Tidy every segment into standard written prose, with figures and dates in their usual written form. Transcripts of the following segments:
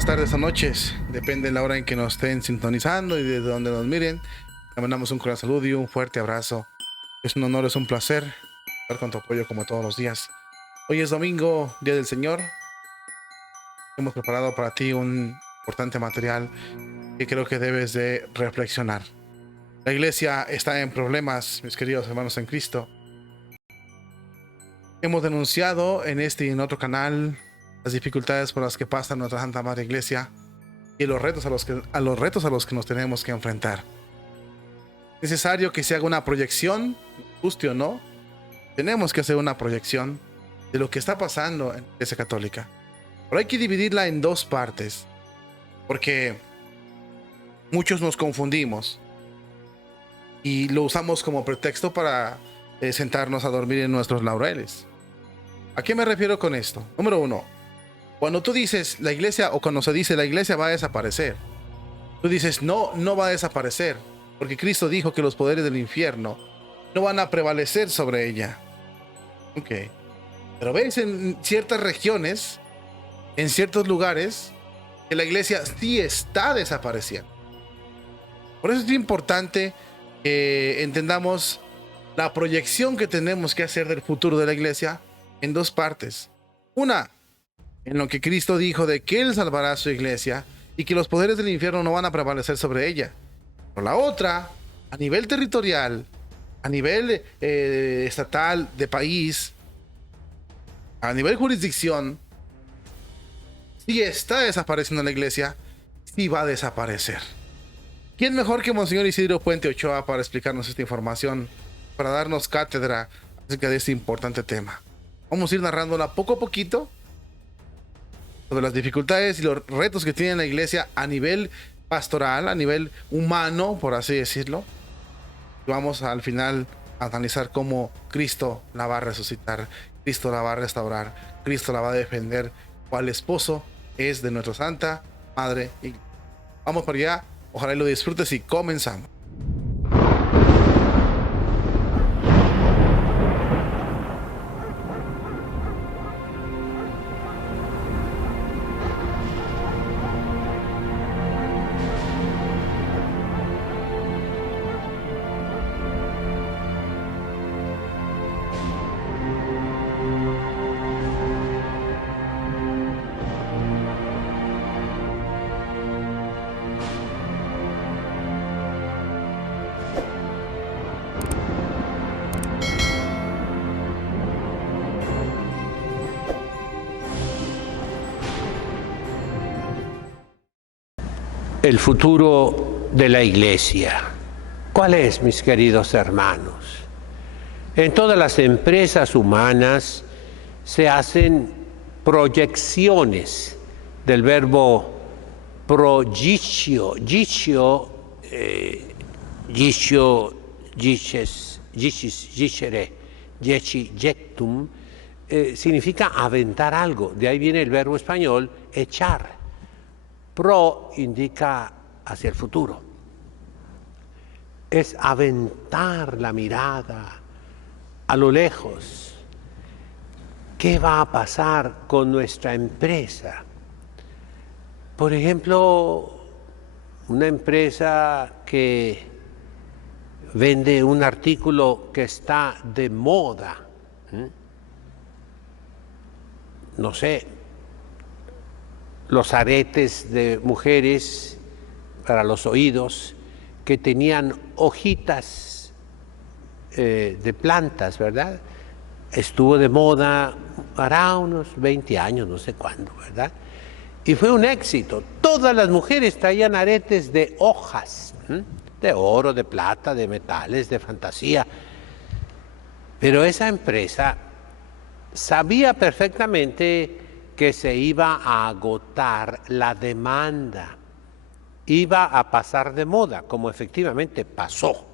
buenas tardes o noches, depende de la hora en que nos estén sintonizando y de donde nos miren. Le mandamos un cordial saludo y un fuerte abrazo. Es un honor, es un placer estar con tu apoyo como todos los días. Hoy es domingo, Día del Señor. Hemos preparado para ti un importante material que creo que debes de reflexionar. La iglesia está en problemas, mis queridos hermanos en Cristo. Hemos denunciado en este y en otro canal las dificultades por las que pasa nuestra Santa Madre Iglesia y los retos a los que nos tenemos que enfrentar. Es necesario que se haga una proyección, guste o no, tenemos que hacer una proyección de lo que está pasando en la Iglesia Católica. Pero hay que dividirla en dos partes, porque muchos nos confundimos y lo usamos como pretexto para sentarnos a dormir en nuestros laureles. ¿A qué me refiero con esto? Número uno, cuando tú dices la iglesia, o cuando se dice la iglesia va a desaparecer, tú dices no, no va a desaparecer, porque Cristo dijo que los poderes del infierno no van a prevalecer sobre ella. Ok. Pero ves en ciertas regiones, en ciertos lugares, que la iglesia sí está desapareciendo. Por eso es importante que entendamos la proyección que tenemos que hacer del futuro de la iglesia en dos partes. Una, en lo que Cristo dijo de que Él salvará a su iglesia y que los poderes del infierno no van a prevalecer sobre ella. Pero la otra, a nivel territorial, a nivel estatal, de país, a nivel jurisdicción, si está desapareciendo la iglesia, sí va a desaparecer. ¿Quién mejor que Monseñor Isidro Puente Ochoa para explicarnos esta información, para darnos cátedra acerca de este importante tema? Vamos a ir narrándola poco a poquito sobre las dificultades y los retos que tiene la iglesia a nivel pastoral, a nivel humano, por así decirlo. Y vamos al final a analizar cómo Cristo la va a resucitar, Cristo la va a restaurar, Cristo la va a defender, cuál esposo es de nuestra Santa Madre Iglesia. Vamos para allá, ojalá y lo disfrutes y comenzamos. El futuro de la Iglesia. ¿Cuál es, mis queridos hermanos? En todas las empresas humanas se hacen proyecciones del verbo progicio, gicere, jectum, significa aventar algo. De ahí viene el verbo español echar. Pro indica hacia el futuro. Es aventar la mirada a lo lejos. ¿Qué va a pasar con nuestra empresa? Por ejemplo, una empresa que vende un artículo que está de moda. No sé, los aretes de mujeres para los oídos que tenían hojitas de plantas, ¿verdad? Estuvo de moda hará unos 20 años, no sé cuándo, ¿verdad? Y fue un éxito. Todas las mujeres traían aretes de hojas, de oro, de plata, de metales, de fantasía. Pero esa empresa sabía perfectamente que se iba a agotar la demanda, iba a pasar de moda, como efectivamente pasó.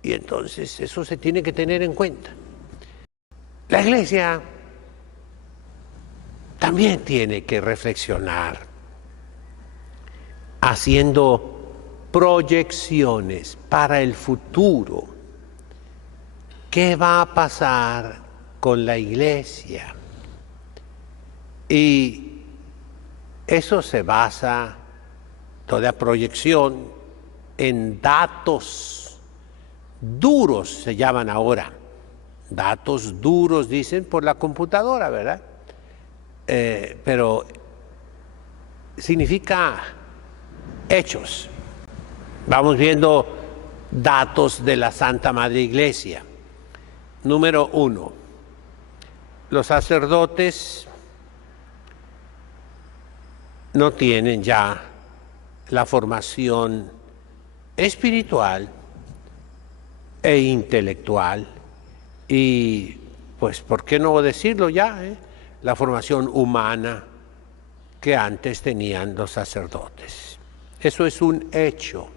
Y entonces eso se tiene que tener en cuenta. La Iglesia también tiene que reflexionar, haciendo proyecciones para el futuro. ¿Qué va a pasar con la Iglesia? Y Eso se basa, toda proyección, en datos duros, se llaman ahora. Datos duros, dicen, por la computadora, ¿verdad? Pero significa hechos. Vamos viendo datos de la Santa Madre Iglesia. Número 1. Los sacerdotes no tienen ya la formación espiritual e intelectual y, pues, ¿por qué no decirlo ya? La formación humana que antes tenían los sacerdotes. Eso es un hecho.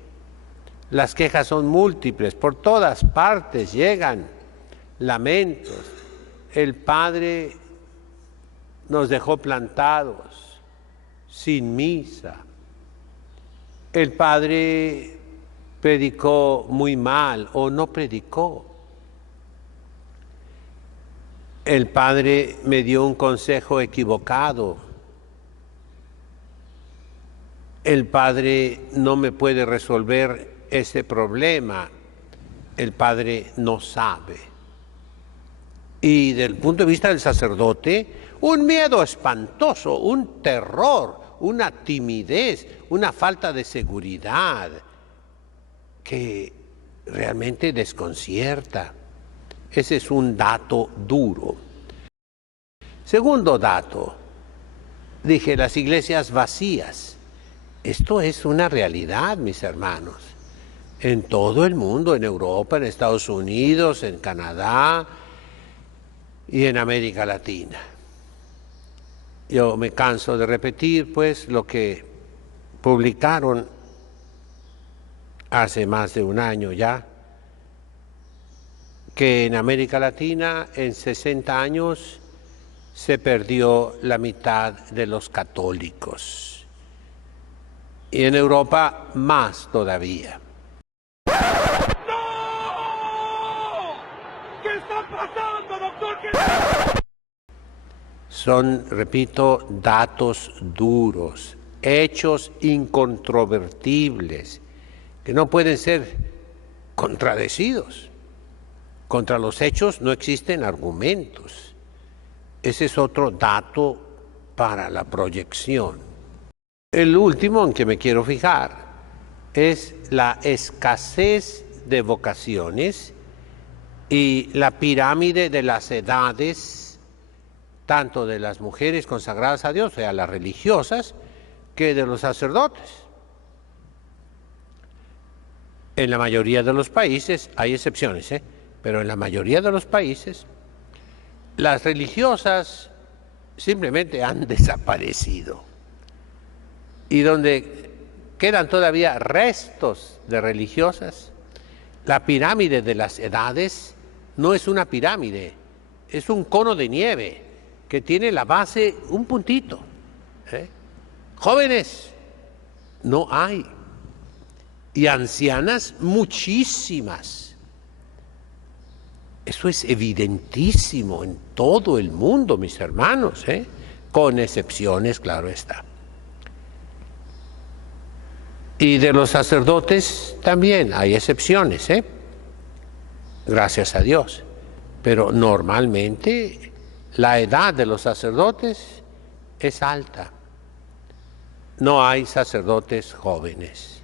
Las quejas son múltiples, por todas partes llegan lamentos. El Padre nos dejó plantados, sin misa. El Padre predicó muy mal o no predicó. El Padre me dio un consejo equivocado. El Padre no me puede resolver ese problema. El Padre no sabe. Y del punto de vista del sacerdote, un miedo espantoso, un terror, una timidez, una falta de seguridad que realmente desconcierta. Ese es un dato duro. Segundo dato, dije, las iglesias vacías. Esto es una realidad, mis hermanos. En todo el mundo, en Europa, en Estados Unidos, en Canadá y en América Latina. Yo me canso de repetir, pues, lo que publicaron hace más de un año ya, que en América Latina en 60 años se perdió la mitad de los católicos. Y en Europa más todavía. ¡No! ¿Qué está pasando, doctor? Son, repito, datos duros, hechos incontrovertibles, que no pueden ser contradecidos. Contra los hechos no existen argumentos. Ese es otro dato para la proyección. El último en que me quiero fijar es la escasez de vocaciones y la pirámide de las edades, tanto de las mujeres consagradas a Dios, o sea, las religiosas, que de los sacerdotes. En la mayoría de los países, hay excepciones, pero en la mayoría de los países, las religiosas simplemente han desaparecido. Y donde quedan todavía restos de religiosas, la pirámide de las edades no es una pirámide, es un cono de nieve que tiene la base un puntito. Jóvenes, no hay. Y ancianas, muchísimas. Eso es evidentísimo en todo el mundo, mis hermanos, con excepciones, claro está. Y de los sacerdotes también hay excepciones, gracias a Dios. Pero normalmente la edad de los sacerdotes es alta. No hay sacerdotes jóvenes.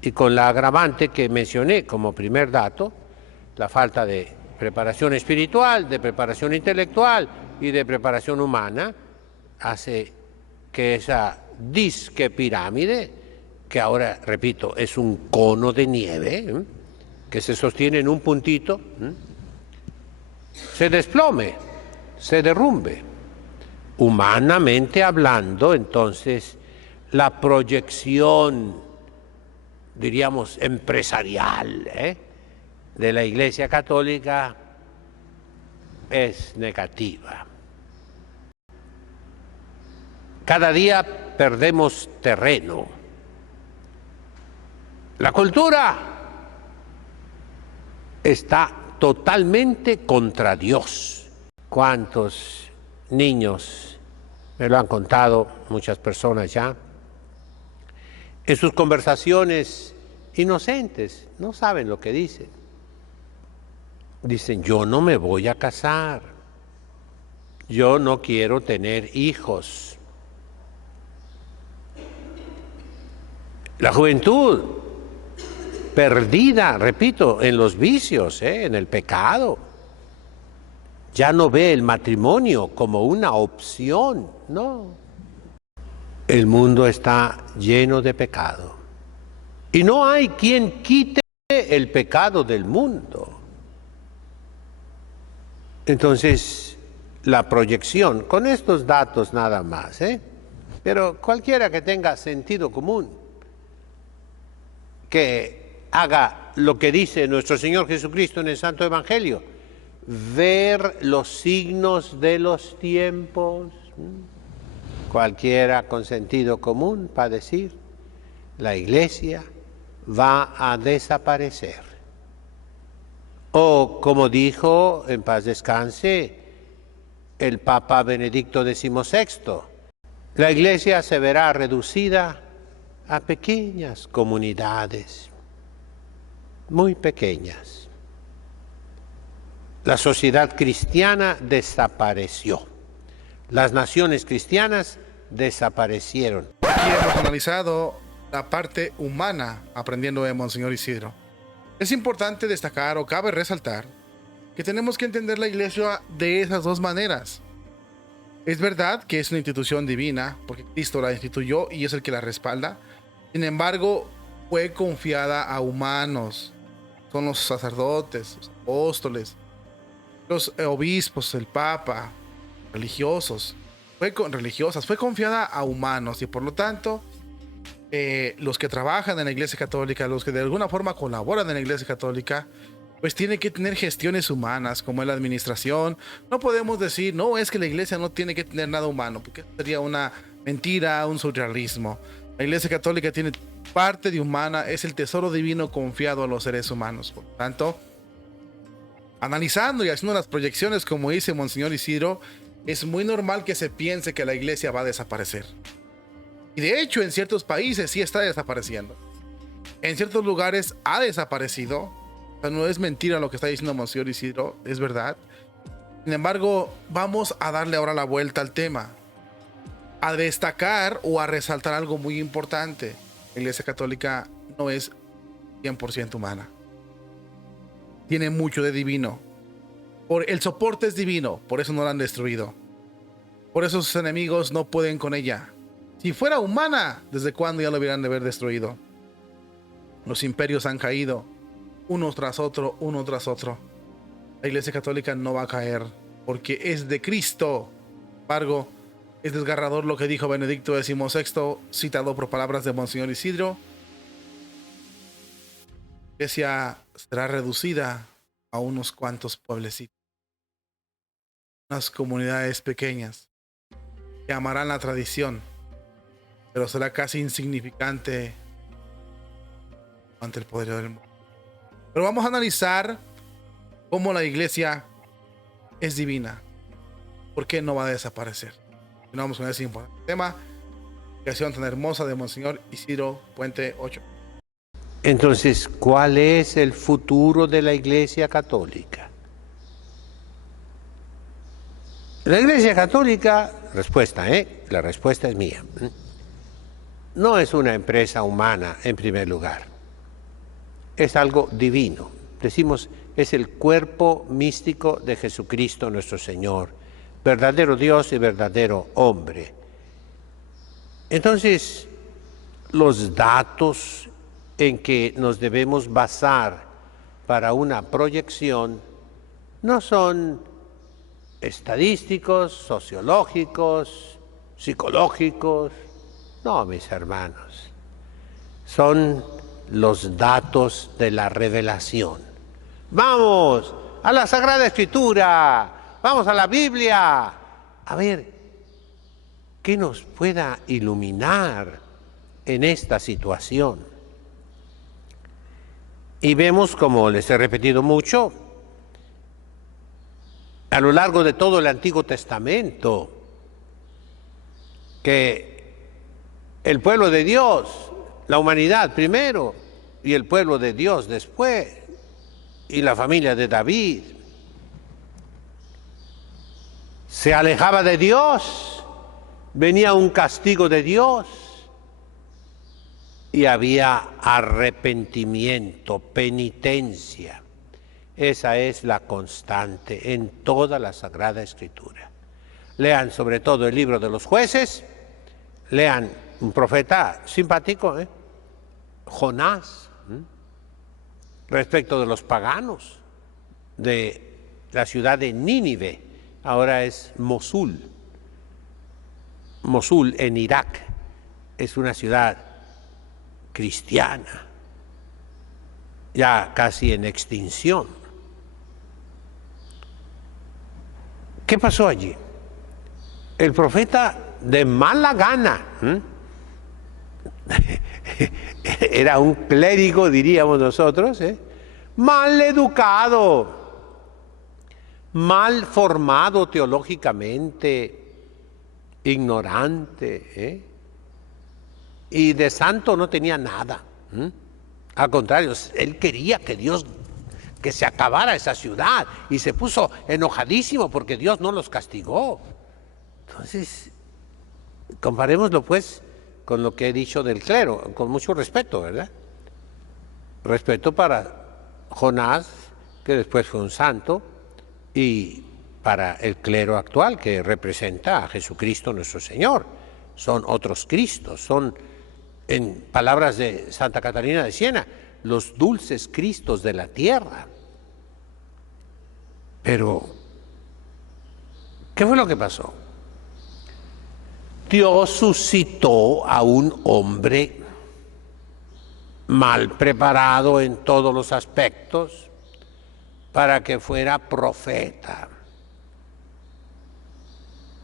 Y con la agravante que mencioné como primer dato, la falta de preparación espiritual, de preparación intelectual y de preparación humana, hace que esa disque pirámide, que ahora, repito, es un cono de nieve, que se sostiene en un puntito, se desplome, se derrumbe. Humanamente hablando, entonces, la proyección, diríamos, empresarial, de la Iglesia Católica es negativa. Cada día perdemos terreno. La cultura está totalmente contra Dios. ¿Cuántos niños me lo han contado muchas personas ya, en sus conversaciones inocentes, no saben lo que dicen. Dicen, yo no me voy a casar, yo no quiero tener hijos. La juventud perdida, repito, en los vicios, en el pecado. Ya no ve el matrimonio como una opción, no. El mundo está lleno de pecado. Y no hay quien quite el pecado del mundo. Entonces, la proyección, con estos datos nada más, pero cualquiera que tenga sentido común, que haga lo que dice nuestro Señor Jesucristo en el Santo Evangelio, ver los signos de los tiempos. Cualquiera con sentido común para decir, la iglesia va a desaparecer. O como dijo, en paz descanse, el Papa Benedicto XVI, la iglesia se verá reducida a pequeñas comunidades, muy pequeñas. La sociedad cristiana desapareció. Las naciones cristianas desaparecieron. Aquí hemos analizado la parte humana aprendiendo de Monseñor Isidro. Es importante destacar o cabe resaltar que tenemos que entender la iglesia de esas dos maneras. Es verdad que es una institución divina, porque Cristo la instituyó y es el que la respalda. Sin embargo, fue confiada a humanos. Son los sacerdotes, los apóstoles, los obispos, el Papa, religiosos. Fue confiada a humanos y por lo tanto, los que trabajan en la Iglesia Católica, los que de alguna forma colaboran en la Iglesia Católica, pues tienen que tener gestiones humanas, como es la administración. No podemos decir, no, es que la Iglesia no tiene que tener nada humano, porque sería una mentira, un surrealismo. La Iglesia Católica tiene parte de humana, es el tesoro divino confiado a los seres humanos. Por lo tanto, analizando y haciendo las proyecciones, como dice Monseñor Isidro, es muy normal que se piense que la iglesia va a desaparecer. Y de hecho, en ciertos países sí está desapareciendo. En ciertos lugares ha desaparecido. O sea, no es mentira lo que está diciendo Monseñor Isidro, es verdad. Sin embargo, vamos a darle ahora la vuelta al tema. A destacar o a resaltar algo muy importante. La Iglesia Católica no es 100% humana. Tiene mucho de divino. El soporte es divino, por eso no la han destruido. Por eso sus enemigos no pueden con ella. Si fuera humana, ¿desde cuándo ya lo hubieran de haber destruido? Los imperios han caído, uno tras otro, uno tras otro. La Iglesia Católica no va a caer, porque es de Cristo. Sin embargo, es desgarrador lo que dijo Benedicto XVI, citado por palabras de Monseñor Isidro. La iglesia será reducida a unos cuantos pueblecitos, unas comunidades pequeñas que amarán la tradición, pero será casi insignificante ante el poder del mundo. Pero vamos a analizar cómo la iglesia es divina. ¿Por qué no va a desaparecer? Continuamos con ese importante tema. Explicación tan hermosa de Monseñor Isidro Puente 8. Entonces, ¿cuál es el futuro de la Iglesia Católica? La Iglesia Católica, la respuesta es mía. No es una empresa humana en primer lugar. Es algo divino. Decimos, es el cuerpo místico de Jesucristo nuestro Señor, verdadero Dios y verdadero hombre. Entonces, los datos en que nos debemos basar para una proyección no son estadísticos, sociológicos, psicológicos. No, mis hermanos. Son los datos de la revelación. Vamos a la Sagrada Escritura, vamos a la Biblia, a ver qué nos pueda iluminar en esta situación. Y vemos, como les he repetido mucho, a lo largo de todo el Antiguo Testamento, que el pueblo de Dios, la humanidad primero, y el pueblo de Dios después, y la familia de David, se alejaba de Dios, venía un castigo de Dios, y había arrepentimiento, penitencia. Esa es la constante en toda la Sagrada Escritura. Lean sobre todo el libro de los Jueces, lean un profeta simpático, Jonás, respecto de los paganos de la ciudad de Nínive, ahora es Mosul. Mosul en Irak es una ciudad cristiana, ya casi en extinción. ¿Qué pasó allí? El profeta de mala gana, era un clérigo, diríamos nosotros, mal educado, mal formado teológicamente, ignorante, y de santo no tenía nada. Al contrario, él quería que Dios, que se acabara esa ciudad, y se puso enojadísimo porque Dios no los castigó. Entonces, comparémoslo pues con lo que he dicho del clero, con mucho respeto, ¿verdad? Respeto para Jonás, que después fue un santo, y para el clero actual, que representa a Jesucristo nuestro Señor. Son otros Cristos, son, en palabras de Santa Catalina de Siena, los dulces Cristos de la tierra. Pero, ¿qué fue lo que pasó? Dios suscitó a un hombre mal preparado en todos los aspectos para que fuera profeta.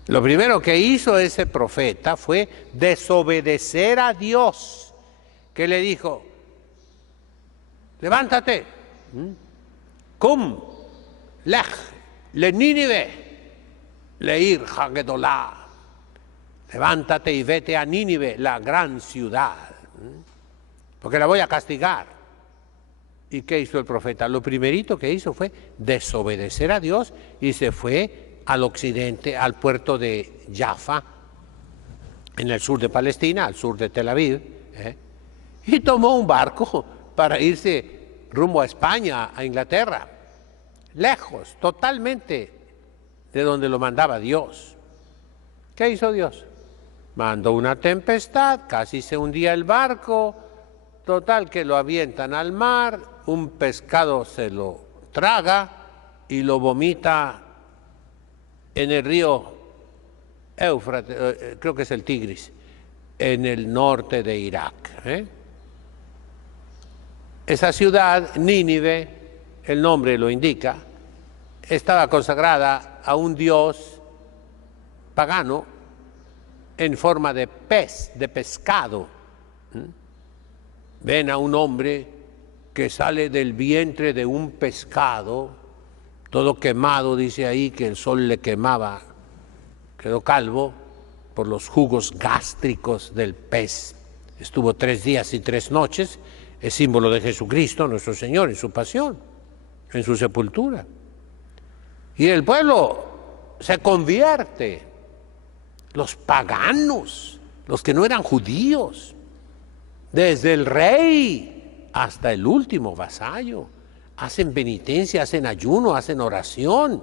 Lo primero que hizo ese profeta fue desobedecer a Dios, que le dijo: levántate, cum, lech, le Nínive, leir Hagedolá. Levántate y vete a Nínive, la gran ciudad, porque la voy a castigar. ¿Y qué hizo el profeta? Lo primerito que hizo fue desobedecer a Dios y se fue al occidente, al puerto de Jaffa, en el sur de Palestina, al sur de Tel Aviv, y tomó un barco para irse rumbo a España, a Inglaterra, lejos, totalmente de donde lo mandaba Dios. ¿Qué hizo Dios? Mandó una tempestad, casi se hundía el barco, total que lo avientan al mar, un pescado se lo traga y lo vomita en el río Éufrates, creo que es el Tigris, en el norte de Irak. Esa ciudad, Nínive, el nombre lo indica, estaba consagrada a un dios pagano en forma de pez, de pescado. Ven a un hombre que sale del vientre de un pescado, todo quemado, dice ahí que el sol le quemaba, quedó calvo por los jugos gástricos del pez. Estuvo 3 días y 3 noches, es símbolo de Jesucristo, nuestro Señor, en su pasión, en su sepultura. Y el pueblo se convierte. Los paganos, los que no eran judíos, desde el rey hasta el último vasallo, hacen penitencia, hacen ayuno, hacen oración,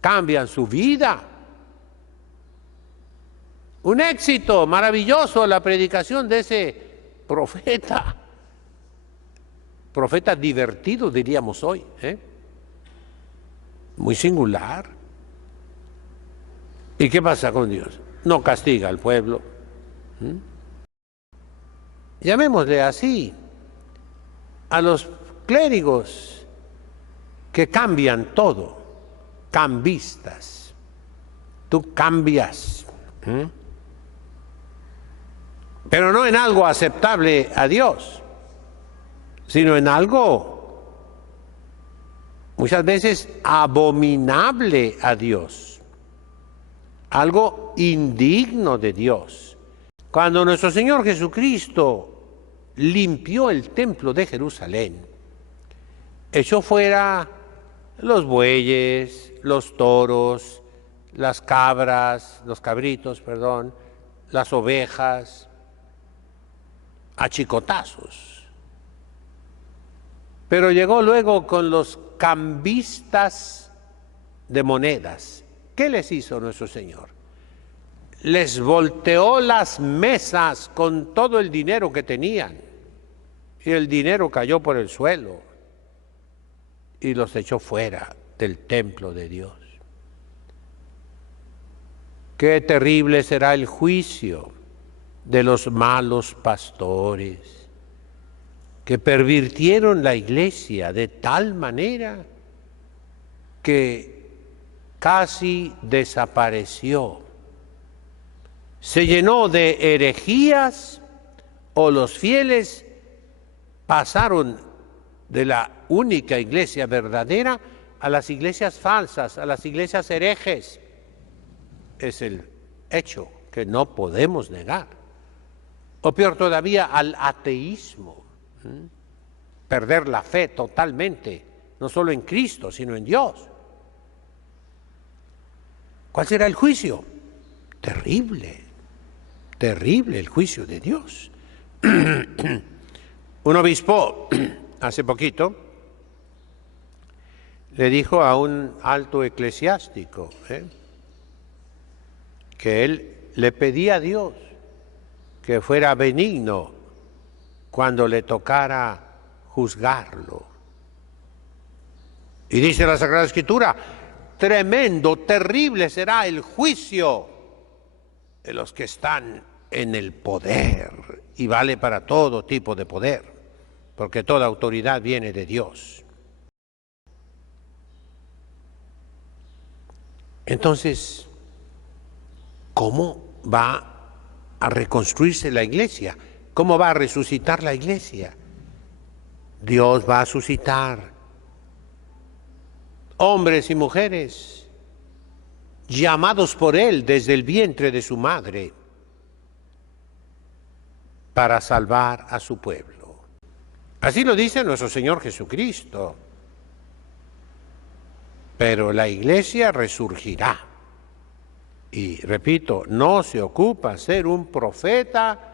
cambian su vida. Un éxito maravilloso la predicación de ese profeta, profeta divertido diríamos hoy, muy singular. ¿Y qué pasa con Dios? No castiga al pueblo. Llamémosle así a los clérigos que cambian todo, cambistas. Tú cambias, pero no en algo aceptable a Dios, sino en algo muchas veces abominable a Dios. algo indigno de Dios. Cuando nuestro Señor Jesucristo limpió el templo de Jerusalén, echó fuera los bueyes, los toros, las cabras, los cabritos, perdón, las ovejas, a chicotazos. Pero llegó luego con los cambistas de monedas. ¿Qué les hizo nuestro Señor? Les volteó las mesas con todo el dinero que tenían, y el dinero cayó por el suelo y los echó fuera del templo de Dios. Qué terrible será el juicio de los malos pastores que pervirtieron la iglesia de tal manera que casi desapareció. Se llenó de herejías, o los fieles pasaron de la única iglesia verdadera a las iglesias falsas, a las iglesias herejes. Es el hecho que no podemos negar. O peor todavía, al ateísmo. Perder la fe totalmente, no solo en Cristo, sino en Dios. ¿Cuál será el juicio? Terrible, terrible el juicio de Dios. Un obispo, hace poquito, le dijo a un alto eclesiástico que él le pedía a Dios que fuera benigno cuando le tocara juzgarlo. Y dice la Sagrada Escritura, tremendo, terrible será el juicio de los que están en el poder, y vale para todo tipo de poder, porque toda autoridad viene de Dios. Entonces, ¿cómo va a reconstruirse la iglesia? ¿Cómo va a resucitar la iglesia? Dios va a suscitar hombres y mujeres llamados por Él desde el vientre de su madre para salvar a su pueblo. Así lo dice nuestro Señor Jesucristo. Pero la iglesia resurgirá. Y repito, no se ocupa ser un profeta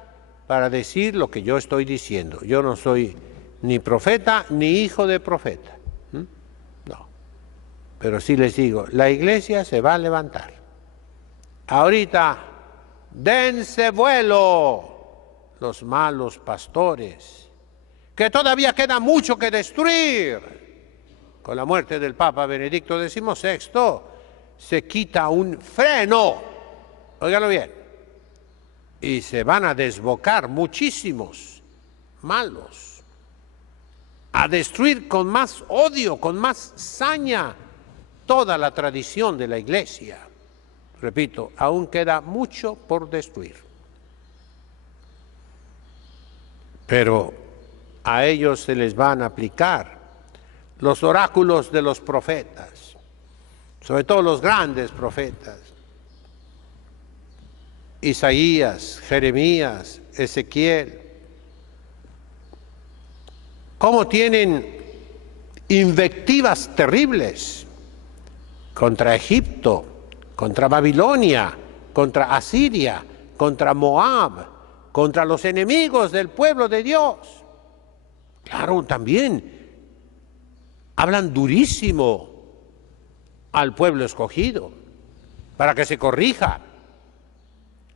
para decir lo que yo estoy diciendo. Yo no soy ni profeta ni hijo de profeta. No. Pero sí les digo, la iglesia se va a levantar. Ahorita, dense vuelo los malos pastores, que todavía queda mucho que destruir. Con la muerte del Papa Benedicto XVI se quita un freno, óigalo bien, y se van a desbocar muchísimos malos, a destruir con más odio, con más saña, toda la tradición de la Iglesia. Repito, aún queda mucho por destruir. Pero a ellos se les van a aplicar los oráculos de los profetas, sobre todo los grandes profetas, Isaías, Jeremías, Ezequiel. ¿Cómo tienen invectivas terribles contra Egipto, contra Babilonia, contra Asiria, contra Moab, contra los enemigos del pueblo de Dios? Claro, también hablan durísimo al pueblo escogido para que se corrija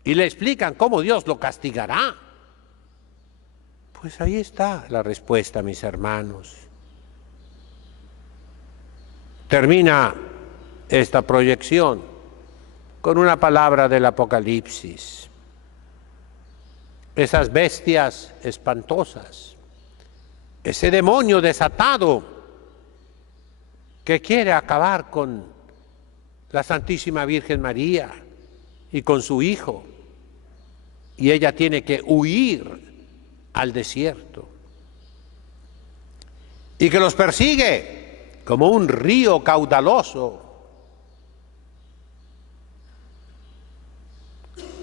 y le explican cómo Dios lo castigará. Pues ahí está la respuesta, mis hermanos. Termina esta proyección con una palabra del Apocalipsis. Esas bestias espantosas, ese demonio desatado que quiere acabar con la Santísima Virgen María y con su Hijo, y ella tiene que huir al desierto, y que los persigue como un río caudaloso.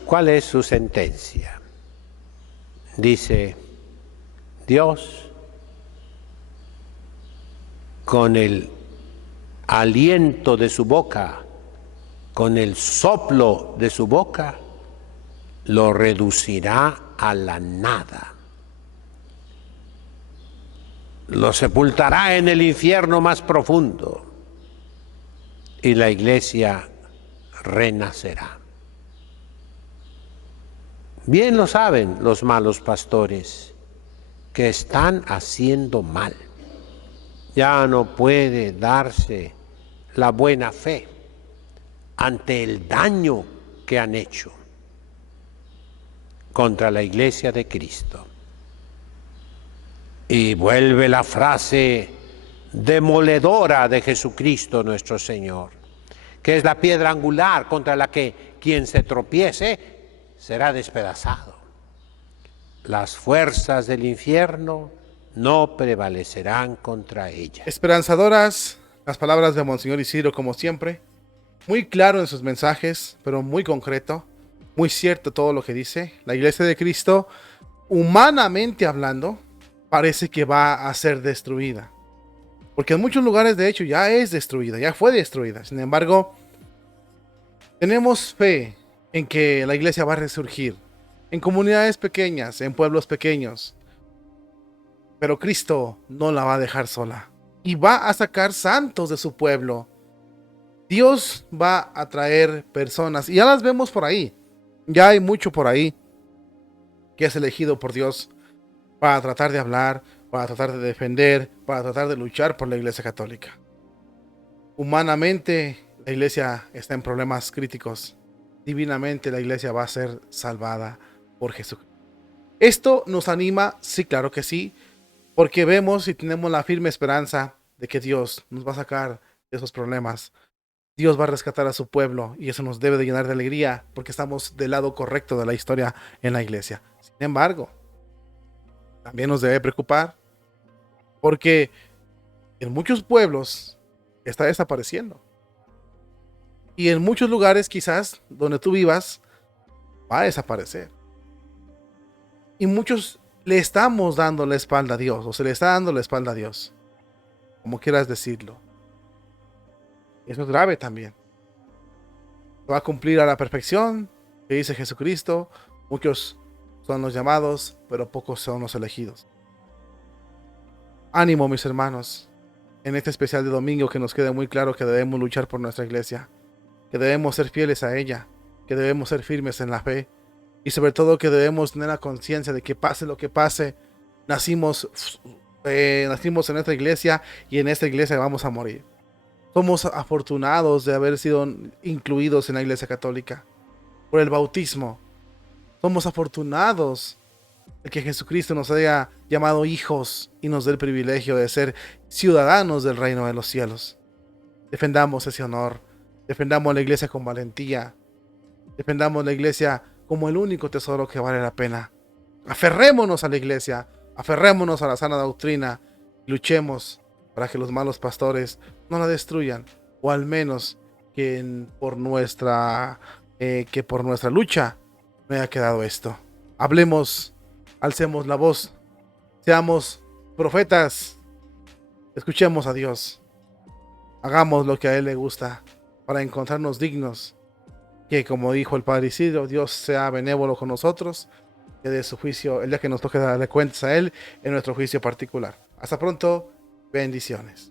¿Cuál es su sentencia? Dice, Dios, con el aliento de su boca, con el soplo de su boca, lo reducirá a la nada. Lo sepultará en el infierno más profundo y la iglesia renacerá. Bien lo saben los malos pastores que están haciendo mal. Ya no puede darse la buena fe ante el daño que han hecho contra la iglesia de Cristo. Y vuelve la frase demoledora de Jesucristo nuestro Señor, que es la piedra angular contra la que quien se tropiece será despedazado. Las fuerzas del infierno no prevalecerán contra ella. Esperanzadoras las palabras de Monseñor Isidro, como siempre. Muy claro en sus mensajes, pero muy concreto. Muy cierto todo lo que dice. La iglesia de Cristo, humanamente hablando, parece que va a ser destruida. Porque en muchos lugares, de hecho, ya es destruida, ya fue destruida. Sin embargo, tenemos fe en que la iglesia va a resurgir. En comunidades pequeñas, en pueblos pequeños. Pero Cristo no la va a dejar sola. Y va a sacar santos de su pueblo. Dios va a traer personas. Y ya las vemos por ahí. Ya hay mucho por ahí que es elegido por Dios para tratar de hablar, para tratar de defender, para tratar de luchar por la iglesia católica. Humanamente, la iglesia está en problemas críticos. Divinamente, la iglesia va a ser salvada por Jesucristo. Esto nos anima, sí, claro que sí, porque vemos y tenemos la firme esperanza de que Dios nos va a sacar de esos problemas. Dios va a rescatar a su pueblo y eso nos debe de llenar de alegría porque estamos del lado correcto de la historia en la iglesia. Sin embargo, también nos debe preocupar porque en muchos pueblos está desapareciendo. Y en muchos lugares quizás donde tú vivas va a desaparecer. Y muchos le estamos dando la espalda a Dios o se le está dando la espalda a Dios. Como quieras decirlo. Eso es grave también. Se va a cumplir a la perfección que dice Jesucristo. Muchos son los llamados, pero pocos son los elegidos. Ánimo, mis hermanos. En este especial de domingo que nos quede muy claro que debemos luchar por nuestra iglesia. Que debemos ser fieles a ella. Que debemos ser firmes en la fe. Y sobre todo que debemos tener la conciencia de que pase lo que pase. Nacimos en esta iglesia y en esta iglesia vamos a morir. Somos afortunados de haber sido incluidos en la iglesia católica por el bautismo. Somos afortunados de que Jesucristo nos haya llamado hijos y nos dé el privilegio de ser ciudadanos del reino de los cielos. Defendamos ese honor. Defendamos la iglesia con valentía. Defendamos la iglesia como el único tesoro que vale la pena. Aferrémonos a la iglesia. Aferrémonos a la sana doctrina. Luchemos para que los malos pastores no la destruyan, o al menos que por nuestra lucha no haya quedado esto. Hablemos, alcemos la voz, seamos profetas, escuchemos a Dios, hagamos lo que a Él le gusta para encontrarnos dignos, que como dijo el Padre Isidro, Dios sea benévolo con nosotros, que de su juicio, el día que nos toque darle cuentas a Él, en nuestro juicio particular. Hasta pronto. Bendiciones.